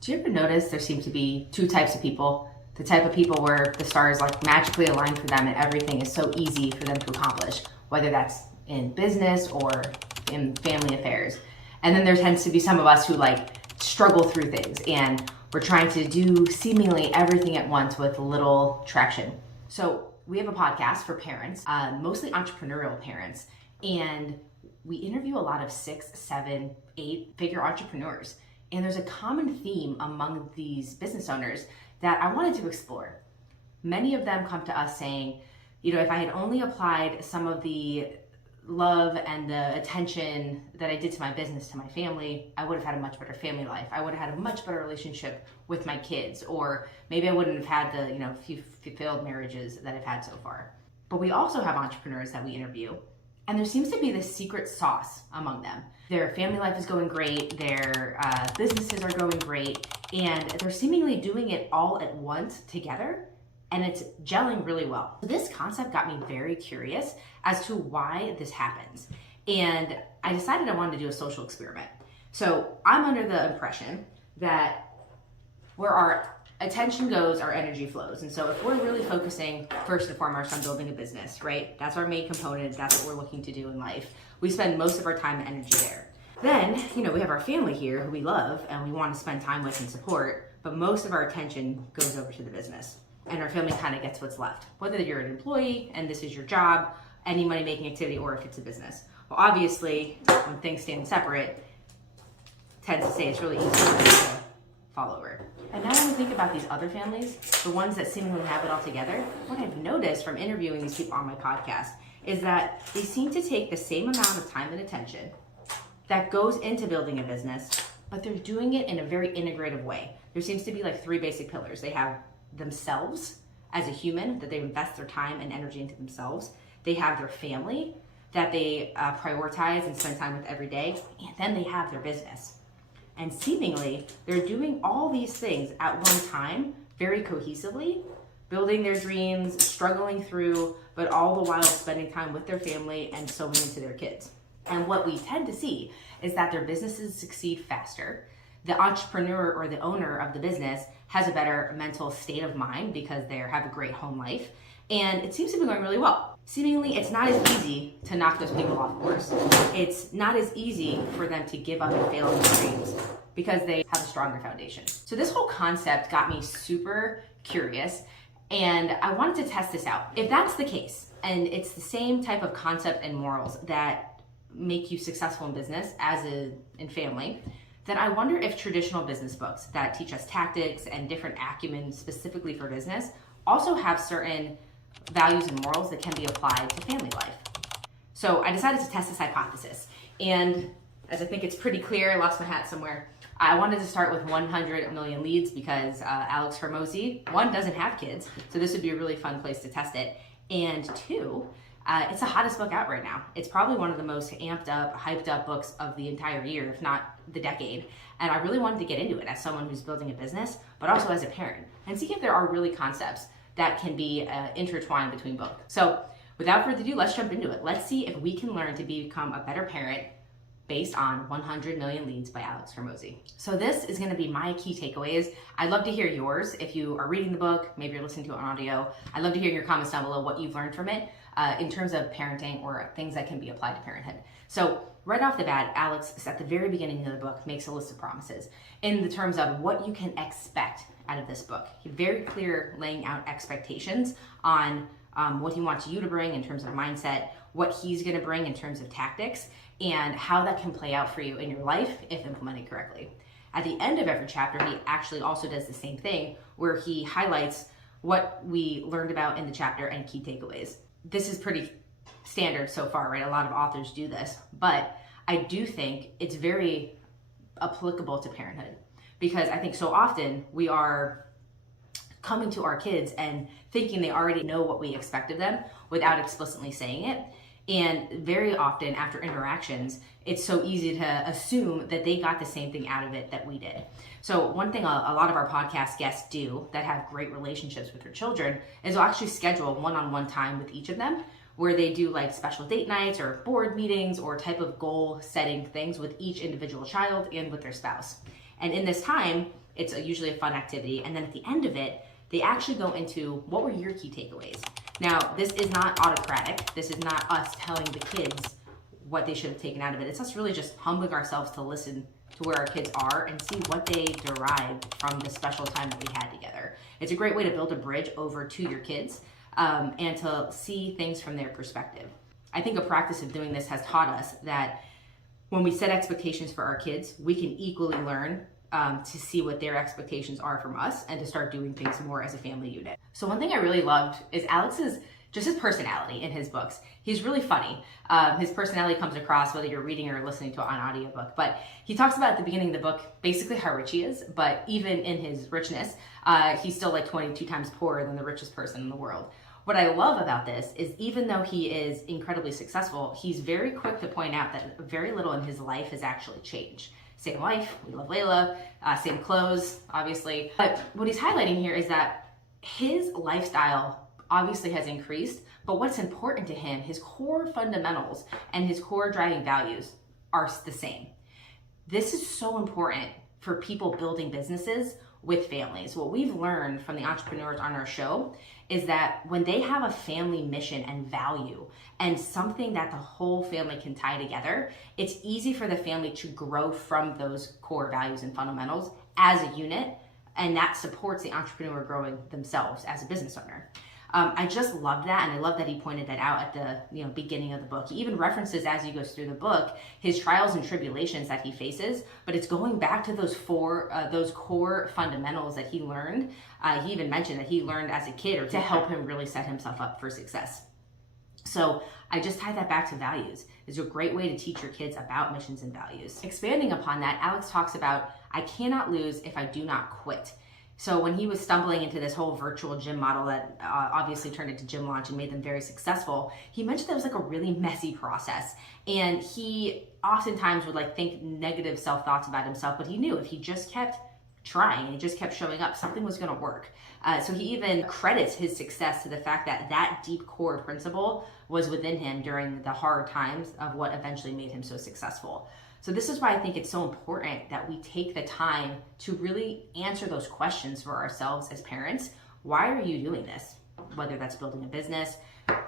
Do you ever notice there seem to be two types of people? The type of people where the stars like magically align for them and everything is so easy for them to accomplish, whether that's in business or in family affairs. And then there tends to be some of us who like struggle through things and we're trying to do seemingly everything at once with little traction. So we have a podcast for parents, mostly entrepreneurial parents, and we interview a lot of 6, 7, 8-figure entrepreneurs. And there's a common theme among these business owners that I wanted to explore. Many of them come to us saying, if I had only applied some of the love and the attention that I did to my business, to my family, I would have had a much better family life. I would have had a much better relationship with my kids, or maybe I wouldn't have had the, few failed marriages that I've had so far. But we also have entrepreneurs that we interview, and there seems to be this secret sauce among them. Their family life is going great, their businesses are going great, and they're seemingly doing it all at once together, and it's gelling really well. This concept got me very curious as to why this happens, and I decided I wanted to do a social experiment. So I'm under the impression that where our attention goes, our energy flows. And so if we're really focusing first and foremost on building a business, right? That's our main component. That's what we're looking to do in life. We spend most of our time and energy there. Then, we have our family here who we love and we want to spend time with and support, but most of our attention goes over to the business. And our family kind of gets what's left. Whether you're an employee and this is your job, any money-making activity, or if it's a business. Well, obviously, when things stand separate, it tends to say it's really easy to fall over. And now when we think about these other families, the ones that seemingly have it all together, what I've noticed from interviewing these people on my podcast is that they seem to take the same amount of time and attention that goes into building a business, but they're doing it in a very integrative way. There seems to be like 3 basic pillars. They have themselves as a human, that they invest their time and energy into themselves. They have their family that they prioritize and spend time with every day. And then they have their business. And seemingly, they're doing all these things at one time, very cohesively, building their dreams, struggling through, but all the while spending time with their family and sowing into their kids. And what we tend to see is that their businesses succeed faster. The entrepreneur or the owner of the business has a better mental state of mind because they have a great home life. And it seems to be going really well. Seemingly, it's not as easy to knock those people off course. It's not as easy for them to give up and fail in their dreams because they have a stronger foundation. So this whole concept got me super curious, and I wanted to test this out. If that's the case, and it's the same type of concept and morals that make you successful in business as in family, then I wonder if traditional business books that teach us tactics and different acumen specifically for business also have certain values and morals that can be applied to family life. So I decided to test this hypothesis. And as I think it's pretty clear, I lost my hat somewhere. I wanted to start with 100 million leads because Alex Hormozi, 1, doesn't have kids. So this would be a really fun place to test it. And 2, it's the hottest book out right now. It's probably one of the most amped up, hyped up books of the entire year, if not the decade. And I really wanted to get into it as someone who's building a business, but also as a parent, and see if there are really concepts that can be intertwined between both. So without further ado, let's jump into it. Let's see if we can learn to become a better parent based on 100 Million Leads by Alex Hormozi. So this is gonna be my key takeaways. I'd love to hear yours. If you are reading the book, maybe you're listening to it on audio, I'd love to hear in your comments down below what you've learned from it in terms of parenting or things that can be applied to parenthood. So right off the bat, Alex, at the very beginning of the book, makes a list of promises in the terms of what you can expect out of this book. He's very clear laying out expectations on what he wants you to bring in terms of mindset, what he's gonna bring in terms of tactics, and how that can play out for you in your life if implemented correctly. At the end of every chapter, he actually also does the same thing where he highlights what we learned about in the chapter and key takeaways. This is pretty standard so far, right? A lot of authors do this, but I do think it's very applicable to parenthood because I think so often we are coming to our kids and thinking they already know what we expect of them without explicitly saying it. And very often after interactions, it's so easy to assume that they got the same thing out of it that we did. So one thing a lot of our podcast guests do that have great relationships with their children is they'll actually schedule one-on-one time with each of them where they do like special date nights or board meetings or type of goal setting things with each individual child and with their spouse. And in this time, It's usually a fun activity. And then at the end of it, they actually go into what were your key takeaways. Now, this is not autocratic. This is not us telling the kids what they should have taken out of it. It's us really just humbling ourselves to listen to where our kids are and see what they derived from the special time that we had together. It's a great way to build a bridge over to your kids and to see things from their perspective. I think a practice of doing this has taught us that when we set expectations for our kids, we can equally learn to see what their expectations are from us and to start doing things more as a family unit. So one thing I really loved is Alex's just his personality in his books. He's really funny. His personality comes across whether you're reading or listening to an audiobook. But he talks about at the beginning of the book basically how rich he is, but even in his richness, he's still like 22 times poorer than the richest person in the world. What I love about this is even though he is incredibly successful, he's very quick to point out that very little in his life has actually changed. Same wife, we love Layla, same clothes, obviously. But what he's highlighting here is that his lifestyle obviously has increased, but what's important to him, his core fundamentals and his core driving values are the same. This is so important for people building businesses with families. What we've learned from the entrepreneurs on our show is that when they have a family mission and value and something that the whole family can tie together, it's easy for the family to grow from those core values and fundamentals as a unit, and that supports the entrepreneur growing themselves as a business owner. I just love that, and I love that he pointed that out at the beginning of the book. He even references as he goes through the book his trials and tribulations that he faces, but it's going back to those core fundamentals that he learned. He even mentioned that he learned as a kid or to help him really set himself up for success. So I just tie that back to values. It's a great way to teach your kids about missions and values. Expanding upon that, Alex talks about, I cannot lose if I do not quit. So when he was stumbling into this whole virtual gym model that obviously turned into Gym Launch and made them very successful, he mentioned that it was like a really messy process. And he oftentimes would think negative self-thoughts about himself, but he knew if he just kept trying and he just kept showing up, something was gonna work. So he even credits his success to the fact that that deep core principle was within him during the hard times of what eventually made him so successful. So this is why I think it's so important that we take the time to really answer those questions for ourselves as parents. Why are you doing this? Whether that's building a business,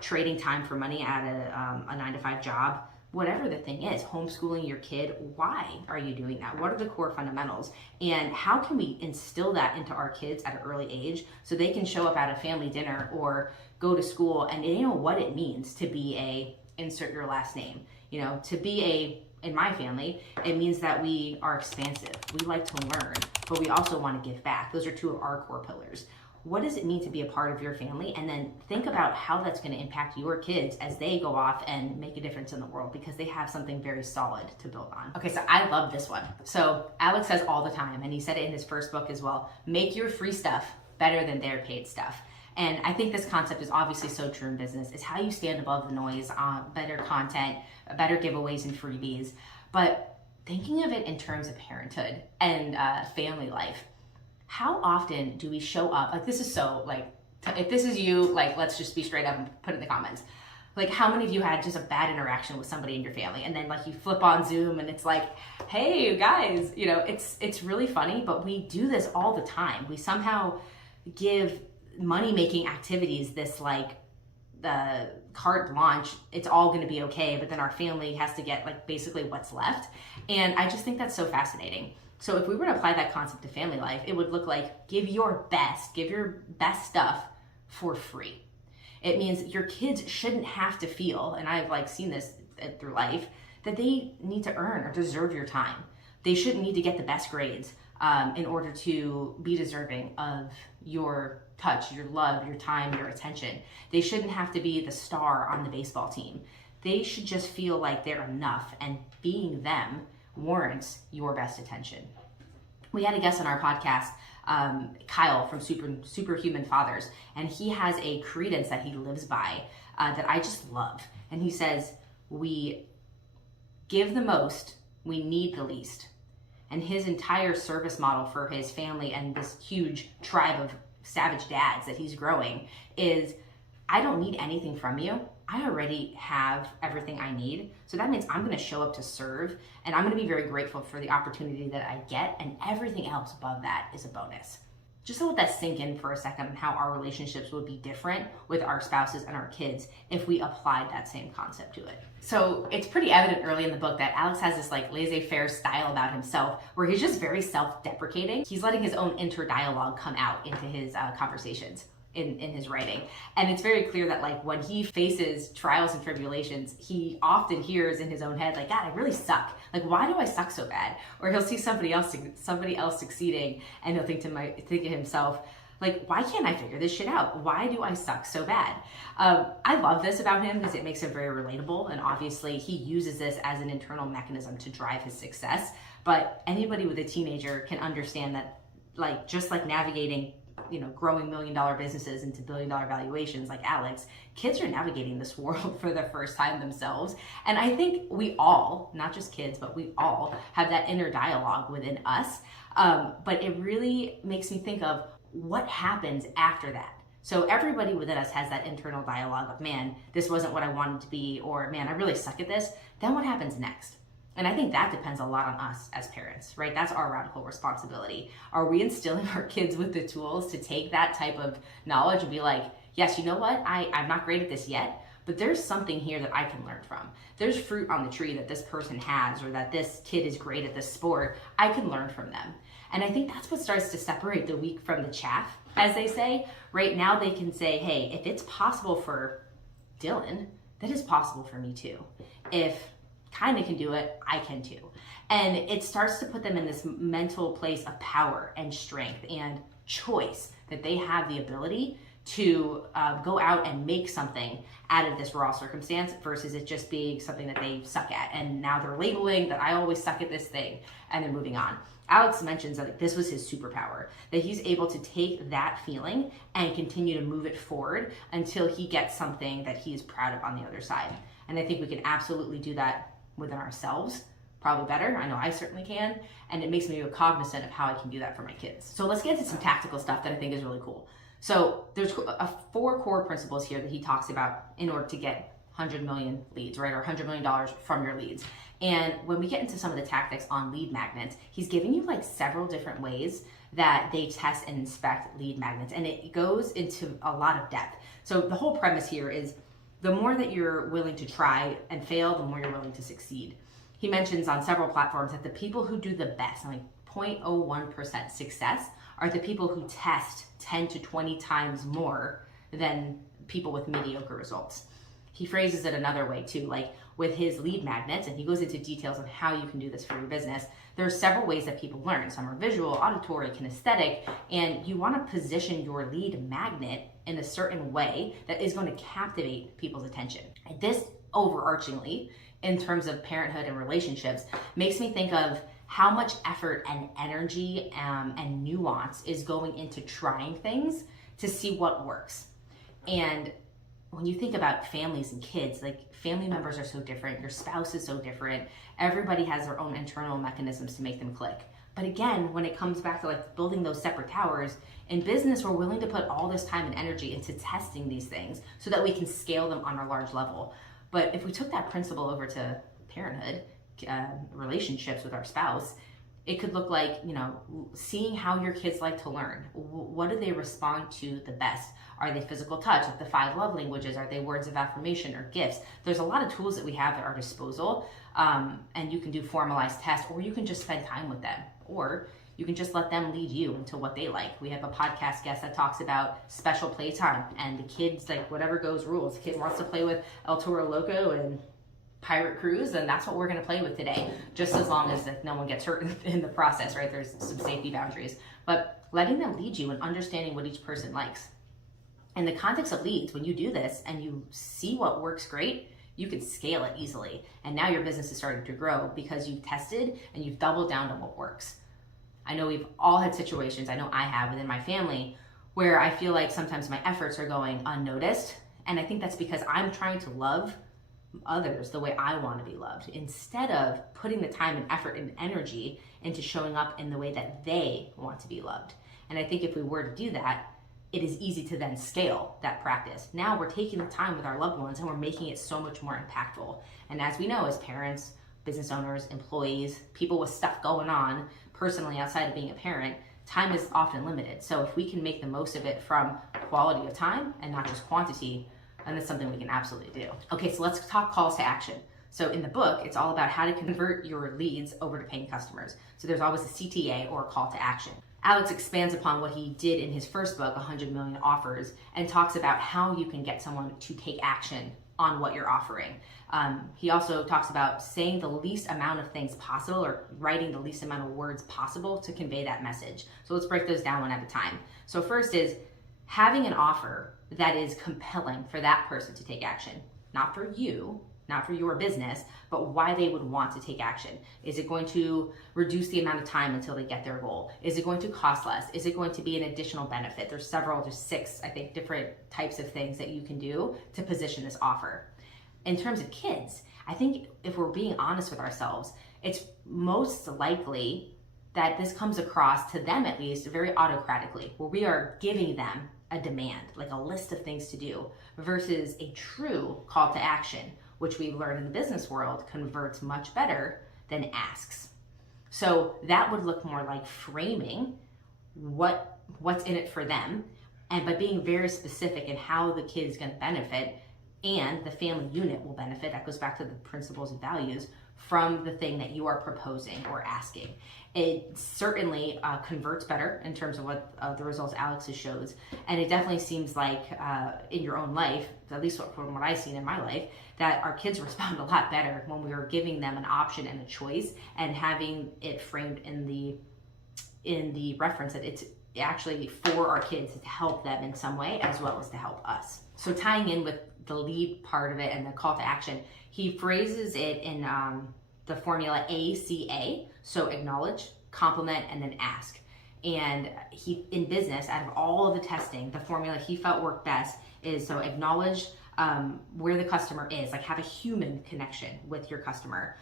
trading time for money at a 9-to-5 job, whatever the thing is, homeschooling your kid, why are you doing that? What are the core fundamentals? And how can we instill that into our kids at an early age so they can show up at a family dinner or go to school and they know what it means to be a, insert your last name, to be a, in my family, it means that we are expansive. We like to learn, but we also want to give back. Those are two of our core pillars. What does it mean to be a part of your family? And then think about how that's going to impact your kids as they go off and make a difference in the world because they have something very solid to build on. Okay, so I love this one. So Alex says all the time, and he said it in his first book as well, make your free stuff better than their paid stuff. And I think this concept is obviously so true in business. It's how you stand above the noise, better content, better giveaways and freebies. But thinking of it in terms of parenthood and family life, how often do we show up? This is so if this is you, let's just be straight up and put it in the comments. How many of you had just a bad interaction with somebody in your family and then you flip on Zoom and it's hey, you guys, it's really funny, but we do this all the time. We somehow give money-making activities this the carte blanche, it's all going to be okay, but then our family has to get basically what's left. And I just think that's so fascinating. So if we were to apply that concept to family life, it would look like give your best stuff for free. It means your kids shouldn't have to feel, and I've seen this through life, that they need to earn or deserve your time. They shouldn't need to get the best grades in order to be deserving of your touch, your love, your time, your attention. They shouldn't have to be the star on the baseball team. They should just feel like they're enough, and being them warrants your best attention. We had a guest on our podcast, Kyle from Superhuman Fathers, and he has a credence that he lives by that I just love. And he says, we give the most, we need the least. And his entire service model for his family and this huge tribe of savage dads that he's growing is, I don't need anything from you. I already have everything I need. So that means I'm going to show up to serve, and I'm going to be very grateful for the opportunity that I get, and everything else above that is a bonus. Just to let that sink in for a second on how our relationships would be different with our spouses and our kids if we applied that same concept to it. So it's pretty evident early in the book that Alex has this like laissez-faire style about himself where he's just very self-deprecating. He's letting his own inner dialogue come out into his conversations in his writing. And it's very clear that like when he faces trials and tribulations, he often hears in his own head, like, God, I really suck. Like, why do I suck so bad? Or he'll see somebody else succeeding and he'll think to himself, like, why can't I figure this shit out? Why do I suck so bad? I love this about him because it makes him very relatable. And obviously he uses this as an internal mechanism to drive his success. But anybody with a teenager can understand that, like, just like navigating growing $1 million businesses into $1 billion valuations like Alex, kids are navigating this world for the first time themselves. And I think we all, not just kids, but we all have that inner dialogue within us. But it really makes me think of what happens after that. So everybody within us has that internal dialogue of, man, this wasn't what I wanted to be, or man, I really suck at this. Then what happens next? And I think that depends a lot on us as parents, right? That's our radical responsibility. Are we instilling our kids with the tools to take that type of knowledge and be like, yes, you know what? I'm not great at this yet, but there's something here that I can learn from. There's fruit on the tree that this person has, or that this kid is great at this sport. I can learn from them. And I think that's what starts to separate the wheat from the chaff, as they say. Right now they can say, hey, if it's possible for Dylan, that is possible for me too. If Kinda can do it, I can too. And it starts to put them in this mental place of power and strength and choice, that they have the ability to go out and make something out of this raw circumstance versus it just being something that they suck at. And now they're labeling that I always suck at this thing and they're moving on. Alex mentions that this was his superpower, that he's able to take that feeling and continue to move it forward until he gets something that he is proud of on the other side. And I think we can absolutely do that within ourselves, probably better. I know I certainly can. And it makes me cognizant of how I can do that for my kids. So let's get into some tactical stuff that I think is really cool. So there's 4 core principles here that he talks about in order to get 100 million leads, right? Or $100 million from your leads. And when we get into some of the tactics on lead magnets, he's giving you like several different ways that they test and inspect lead magnets. And it goes into a lot of depth. So the whole premise here is the more that you're willing to try and fail, the more you're willing to succeed. He mentions on several platforms that the people who do the best, like 0.01% success, are the people who test 10 to 20 times more than people with mediocre results. He phrases it another way too, like with his lead magnets, and he goes into details on how you can do this for your business. There are several ways that people learn. Some are visual, auditory, kinesthetic, and you want to position your lead magnet in a certain way that is going to captivate people's attention. And this overarchingly, in terms of parenthood and relationships, makes me think of how much effort and energy and nuance is going into trying things to see what works. And when you think about families and kids, like family members are so different, your spouse is so different, everybody has their own internal mechanisms to make them click. But again, when it comes back to like building those separate towers, in business, we're willing to put all this time and energy into testing these things so that we can scale them on a large level. But if we took that principle over to parenthood, relationships with our spouse, it could look like, seeing how your kids like to learn. What do they respond to the best? Are they physical touch, like the 5 love languages? Are they words of affirmation or gifts? There's a lot of tools that we have at our disposal, and you can do formalized tests, or you can just spend time with them, or you can just let them lead you into what they like. We have a podcast guest that talks about special playtime, and the kids, like whatever goes rules. The kid wants to play with El Toro Loco and Pirate Cruise, and that's what we're going to play with today, just as long as no one gets hurt in the process, right? There's some safety boundaries, but letting them lead you and understanding what each person likes. In the context of leads, when you do this and you see what works great, you can scale it easily. And now your business is starting to grow because you've tested and you've doubled down on what works. I know we've all had situations, I know I have within my family, where I feel like sometimes my efforts are going unnoticed. And I think that's because I'm trying to love others the way I want to be loved, instead of putting the time and effort and energy into showing up in the way that they want to be loved. And I think if we were to do that, it is easy to then scale that practice. Now we're taking the time with our loved ones and we're making it so much more impactful. And as we know, as parents, business owners, employees, people with stuff going on personally outside of being a parent, time is often limited. So if we can make the most of it from quality of time and not just quantity, then that's something we can absolutely do. Okay, so let's talk calls to action. So in the book, it's all about how to convert your leads over to paying customers. So there's always a CTA or a call to action. Alex expands upon what he did in his first book, 100 Million Offers, and talks about how you can get someone to take action on what you're offering. He also talks about saying the least amount of things possible or writing the least amount of words possible to convey that message. So let's break those down one at a time. So first is having an offer that is compelling for that person to take action, not for you, not for your business, but why they would want to take action. Is it going to reduce the amount of time until they get their goal? Is it going to cost less? Is it going to be an additional benefit? There's 6, I think, different types of things that you can do to position this offer. In terms of kids, I think if we're being honest with ourselves, it's most likely that this comes across to them, at least, very autocratically, where we are giving them a demand, like a list of things to do, versus a true call to action, which we've learned in the business world converts much better than asks. So that would look more like framing what's in it for them, and by being very specific in how the kid is going to benefit and the family unit will benefit. That goes back to the principles and values from the thing that you are proposing or asking. It certainly converts better in terms of what the results Alex shows. And it definitely seems like in your own life, at least from what I've seen in my life, that our kids respond a lot better when we are giving them an option and a choice and having it framed in the reference that it's actually for our kids to help them in some way as well as to help us. So tying in with the lead part of it and the call to action, he phrases it in the formula ACA, so acknowledge, compliment, and then ask. And he, in business, out of all of the testing, the formula he felt worked best is so acknowledge where the customer is, like have a human connection with your customer.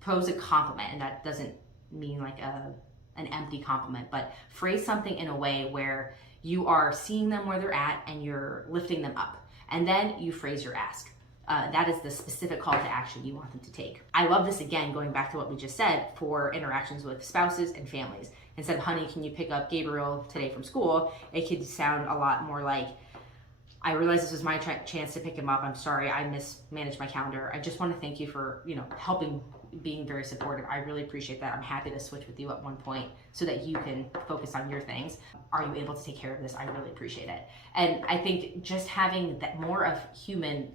Pose a compliment, and that doesn't mean like an empty compliment, but phrase something in a way where you are seeing them where they're at and you're lifting them up. And then you phrase your ask. That is the specific call to action you want them to take. I love this, again, going back to what we just said, for interactions with spouses and families. Instead of, honey, can you pick up Gabriel today from school? It could sound a lot more like, I realize this was my chance to pick him up. I'm sorry, I mismanaged my calendar. I just want to thank you for, helping, being very supportive. I really appreciate that. I'm happy to switch with you at one point so that you can focus on your things. Are you able to take care of this? I really appreciate it. And I think just having that more of human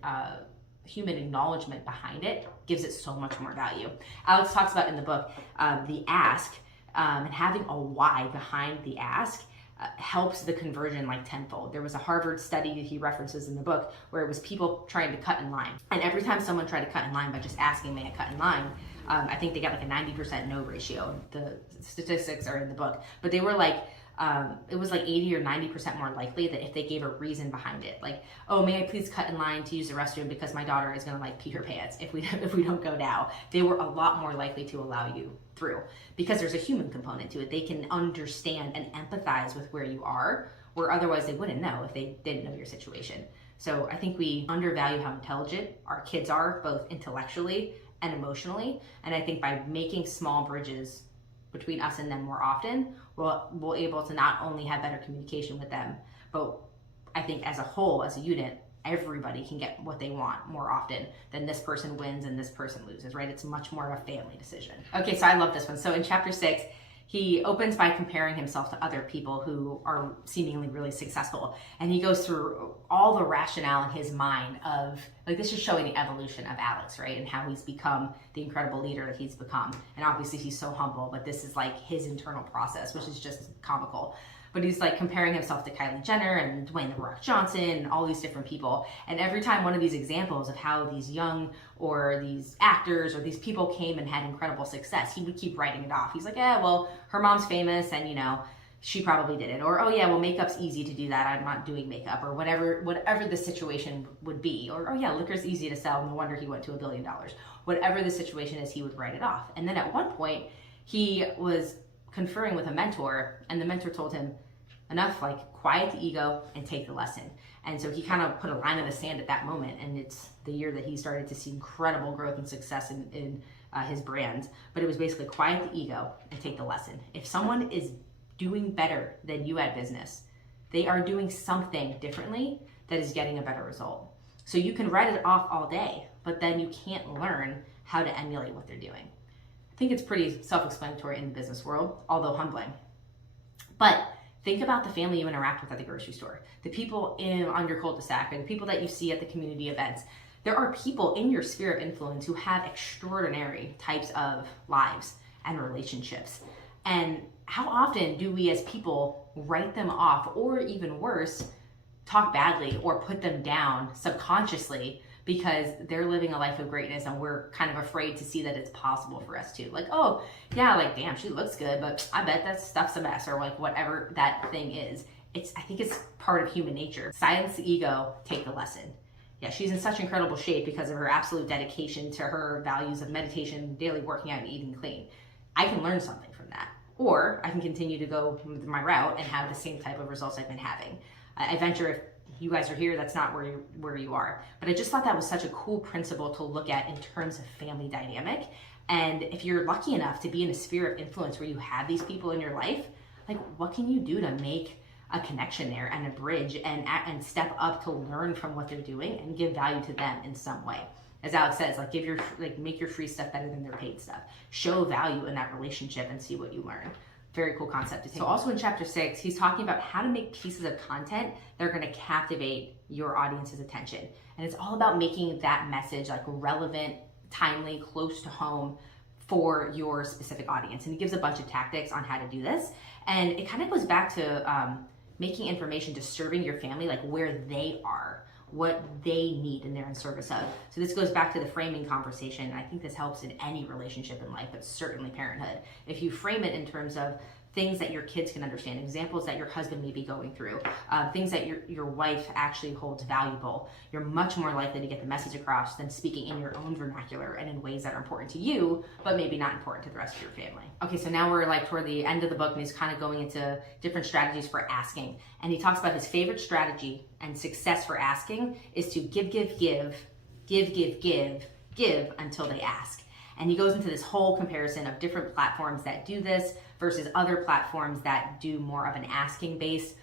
acknowledgement behind it gives it so much more value. Alex talks about in the book the ask and having a why behind the ask helps the conversion like tenfold. There was a Harvard study that he references in the book where it was people trying to cut in line. And every time someone tried to cut in line by just asking, may I cut in line, I think they got like a 90% no ratio. The statistics are in the book. But they were like, it was like 80 or 90% more likely that if they gave a reason behind it, like, oh, may I please cut in line to use the restroom because my daughter is going to like pee her pants if we don't go now, they were a lot more likely to allow you through because there's a human component to it. They can understand and empathize with where you are, where otherwise they wouldn't know if they didn't know your situation. So I think we undervalue how intelligent our kids are, both intellectually and emotionally. And I think by making small bridges between us and them more often, we're able to not only have better communication with them, but I think as a whole, as a unit, everybody can get what they want more often than this person wins and this person loses, right? It's much more of a family decision. Okay, so I love this one. So in chapter 6, he opens by comparing himself to other people who are seemingly really successful. And he goes through all the rationale in his mind of, like, this is showing the evolution of Alex, right? And how he's become the incredible leader that he's become. And obviously he's so humble, but this is like his internal process, which is just comical. But he's like comparing himself to Kylie Jenner and Dwayne "The Rock" Johnson and all these different people. And every time one of these examples of how these young or these actors or these people came and had incredible success, he would keep writing it off. He's like, yeah, well, her mom's famous and, she probably did it. Or, oh yeah, well, makeup's easy to do that. I'm not doing makeup, or whatever the situation would be. Or, oh yeah, liquor's easy to sell. No wonder he went to $1 billion. Whatever the situation is, he would write it off. And then at one point, he was conferring with a mentor, and the mentor told him, enough, like quiet the ego and take the lesson. And so he kind of put a line in the sand at that moment, and it's the year that he started to see incredible growth and success in his brand. But it was basically quiet the ego and take the lesson. If someone is doing better than you at business, they are doing something differently that is getting a better result. So you can write it off all day, but then you can't learn how to emulate what they're doing. I think it's pretty self-explanatory in the business world, although humbling. But think about the family you interact with at the grocery store, the people on your cul-de-sac, or the people that you see at the community events. There are people in your sphere of influence who have extraordinary types of lives and relationships. And how often do we as people write them off, or even worse, talk badly or put them down subconsciously because they're living a life of greatness and we're kind of afraid to see that it's possible for us too. Like, oh yeah, like damn, she looks good, but I bet that stuff's a mess, or like whatever that thing is. I think it's part of human nature. Silence the ego, take the lesson. Yeah, she's in such incredible shape because of her absolute dedication to her values of meditation, daily working out, and eating clean. I can learn something from that. Or I can continue to go my route and have the same type of results I've been having. I venture if you guys are here, that's not where you are. But I just thought that was such a cool principle to look at in terms of family dynamic. And if you're lucky enough to be in a sphere of influence where you have these people in your life, like what can you do to make a connection there and a bridge and step up to learn from what they're doing and give value to them in some way? As Alex says, make your free stuff better than their paid stuff. Show value in that relationship and see what you learn. Very cool concept to take. So also in chapter 6, he's talking about how to make pieces of content that are going to captivate your audience's attention. And it's all about making that message like relevant, timely, close to home for your specific audience. And he gives a bunch of tactics on how to do this. And it kind of goes back to making information to serving your family, like where they are, what they need and they're in service of. So this goes back to the framing conversation. I think this helps in any relationship in life, but certainly parenthood. If you frame it in terms of things that your kids can understand, examples that your husband may be going through, things that your wife actually holds valuable, you're much more likely to get the message across than speaking in your own vernacular and in ways that are important to you, but maybe not important to the rest of your family. Okay, so now we're like toward the end of the book, and he's kind of going into different strategies for asking. And he talks about his favorite strategy and success for asking is to give until they ask. And he goes into this whole comparison of different platforms that do this versus other platforms that do more of an asking based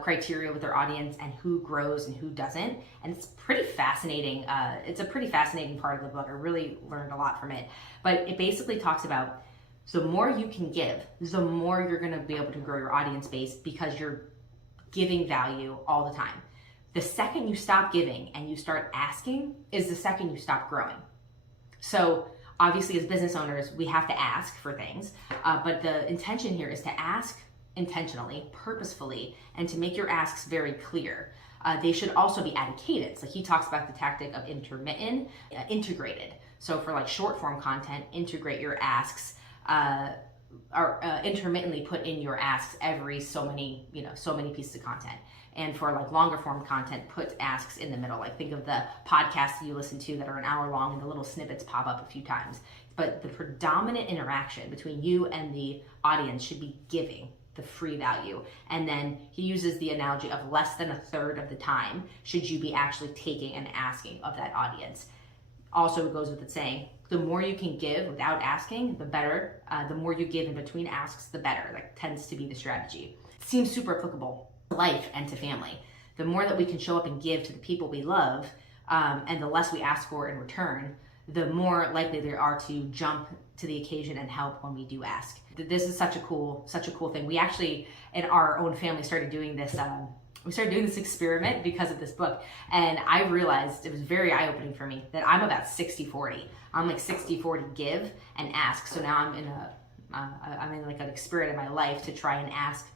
criteria with their audience and who grows and who doesn't. And it's pretty fascinating. It's a pretty fascinating part of the book. I really learned a lot from it. But it basically talks about the more you can give, the more you're going to be able to grow your audience base because you're giving value all the time. The second you stop giving and you start asking is the second you stop growing. So obviously, as business owners, we have to ask for things, but the intention here is to ask intentionally, purposefully, and to make your asks very clear. They should also be at a cadence. Like he talks about the tactic of integrated. So for like short form content, integrate your asks, or intermittently put in your asks every so many pieces of content. And for like longer form content, put asks in the middle. Like think of the podcasts you listen to that are an hour long and the little snippets pop up a few times. But the predominant interaction between you and the audience should be giving the free value. And then he uses the analogy of less than a third of the time should you be actually taking and asking of that audience. Also, it goes with it saying, the more you can give without asking, the better. The more you give in between asks, the better. That tends to be the strategy. It seems super applicable to life and to family. The more that we can show up and give to the people we love, and the less we ask for in return, the more likely they are to jump to the occasion and help when we do ask. This is such a cool thing. We actually, in our own family, started doing this. We started doing this experiment because of this book. And I realized it was very eye-opening for me that I'm about 60-40. I'm like 60-40 give and ask. So now I'm in like an experiment in my life to try and ask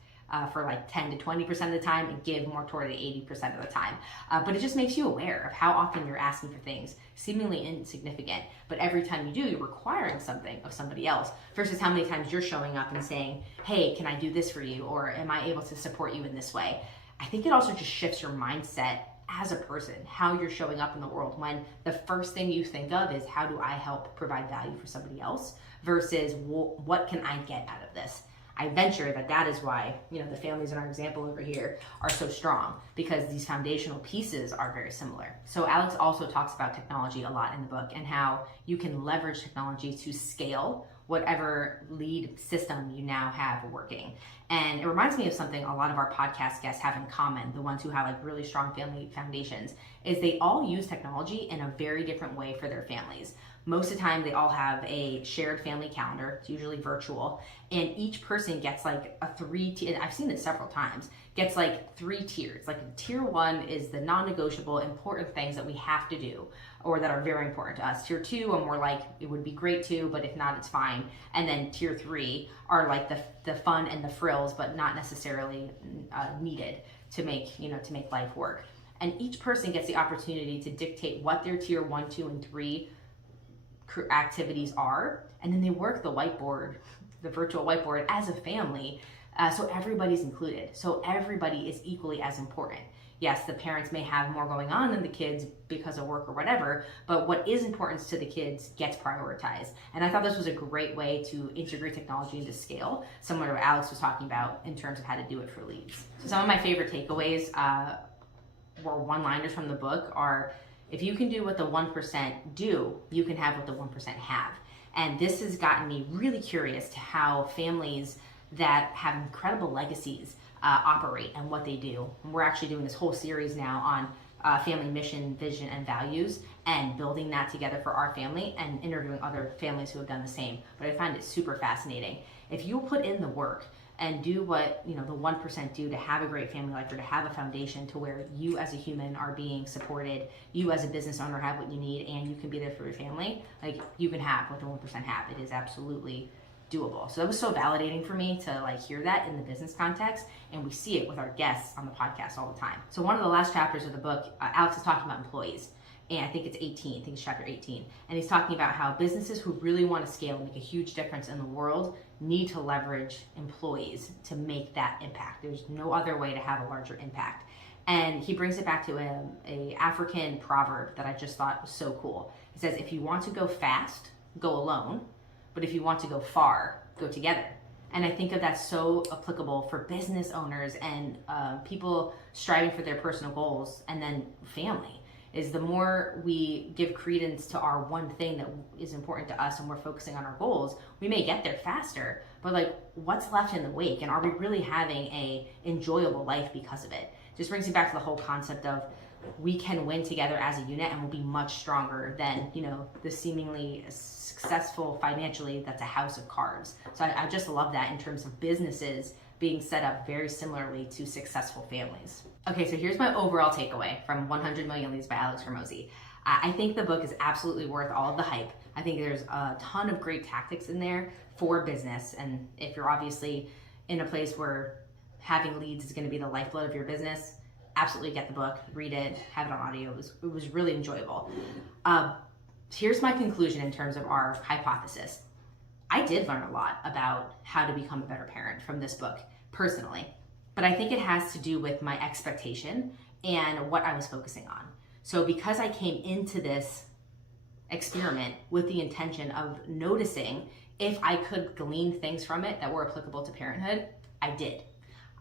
for like 10 to 20% of the time and give more toward the 80% of the time. But it just makes you aware of how often you're asking for things seemingly insignificant, but every time you do, you're requiring something of somebody else versus how many times you're showing up and saying, hey, can I do this for you? Or am I able to support you in this way? I think it also just shifts your mindset as a person, how you're showing up in the world when the first thing you think of is how do I help provide value for somebody else versus what can I get out of this? I venture that that is why, the families in our example over here are so strong, because these foundational pieces are very similar. So Alex also talks about technology a lot in the book, and how you can leverage technology to scale whatever lead system you now have working. And it reminds me of something a lot of our podcast guests have in common, the ones who have like really strong family foundations, is they all use technology in a very different way for their families. Most of the time, they all have a shared family calendar. It's usually virtual, and each person gets like a I've seen this several times, gets like 3 tiers. Like tier 1 is the non-negotiable important things that we have to do, or that are very important to us. Tier 2 are more like, it would be great to, but if not, it's fine. And then tier 3 are like the fun and the frills, but not necessarily needed to make life work. And each person gets the opportunity to dictate what their tier 1, 2, and 3 activities are, and then they work the virtual whiteboard as a family, so everybody's included, so everybody is equally as important. Yes, the parents may have more going on than the kids because of work or whatever, but what is important to the kids gets prioritized. And I thought this was a great way to integrate technology into scale, similar to what Alex was talking about in terms of how to do it for leads. So some of my favorite takeaways or one-liners from the book are, if you can do what the 1% do, you can have what the 1% have. And this has gotten me really curious to how families that have incredible legacies operate and what they do. And we're actually doing this whole series now on family mission, vision, and values, and building that together for our family and interviewing other families who have done the same. But I find it super fascinating. If you put in the work and do what the 1% do to have a great family life, or to have a foundation to where you as a human are being supported, you as a business owner have what you need, and you can be there for your family, like you can have what the 1% have. It is absolutely doable. So that was so validating for me to hear that in the business context, and we see it with our guests on the podcast all the time. So one of the last chapters of the book, Alex is talking about employees. And I think it's 18, I think it's chapter 18. And he's talking about how businesses who really want to scale and make a huge difference in the world need to leverage employees to make that impact. There's no other way to have a larger impact. And he brings it back to a African proverb that I just thought was so cool. It says, if you want to go fast, go alone. But if you want to go far, go together. And I think that that's so applicable for business owners and people striving for their personal goals, and then family. Is the more we give credence to our one thing that is important to us and we're focusing on our goals, we may get there faster, but what's left in the wake? And are we really having a enjoyable life because of it? Just brings me back to the whole concept of we can win together as a unit, and we'll be much stronger than, the seemingly successful financially that's a house of cards. So I just love that in terms of businesses being set up very similarly to successful families. Okay, so here's my overall takeaway from 100 Million Leads by Alex Hormozi. I think the book is absolutely worth all of the hype. I think there's a ton of great tactics in there for business. And if you're obviously in a place where having leads is going to be the lifeblood of your business, absolutely get the book, read it, have it on audio. It was really enjoyable. Here's my conclusion in terms of our hypothesis. I did learn a lot about how to become a better parent from this book personally, but I think it has to do with my expectation and what I was focusing on. So because I came into this experiment with the intention of noticing if I could glean things from it that were applicable to parenthood, I did.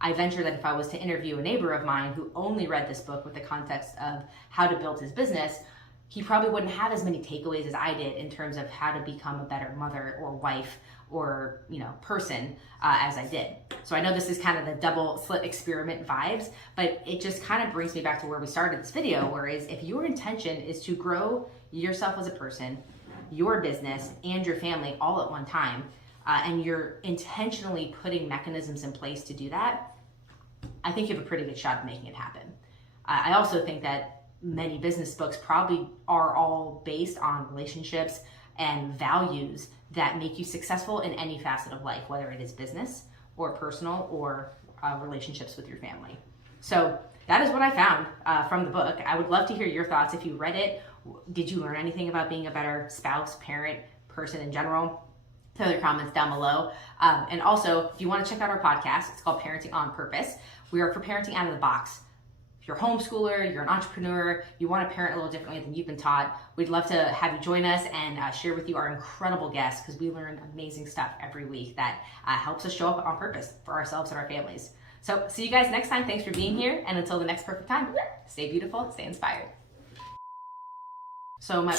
I venture that if I was to interview a neighbor of mine who only read this book with the context of how to build his business, he probably wouldn't have as many takeaways as I did in terms of how to become a better mother or wife or person as I did. So I know this is kind of the double slit experiment vibes, but it just kind of brings me back to where we started this video, whereas if your intention is to grow yourself as a person, your business, and your family all at one time, and you're intentionally putting mechanisms in place to do that, I think you have a pretty good shot at making it happen. I also think that many business books probably are all based on relationships and values that make you successful in any facet of life, whether it is business or personal or relationships with your family. So that is what I found from the book. I would love to hear your thoughts. If you read it, did you learn anything about being a better spouse, parent, person in general? Tell your comments down below. And also, if you want to check out our podcast, it's called Parenting on Purpose. We are for parenting out of the box. if you're a homeschooler, you're an entrepreneur, you want to parent a little differently than you've been taught, we'd love to have you join us and share with you our incredible guests, because we learn amazing stuff every week that helps us show up on purpose for ourselves and our families. So see you guys next time. Thanks for being here. And until the next perfect time, stay beautiful, stay inspired. So my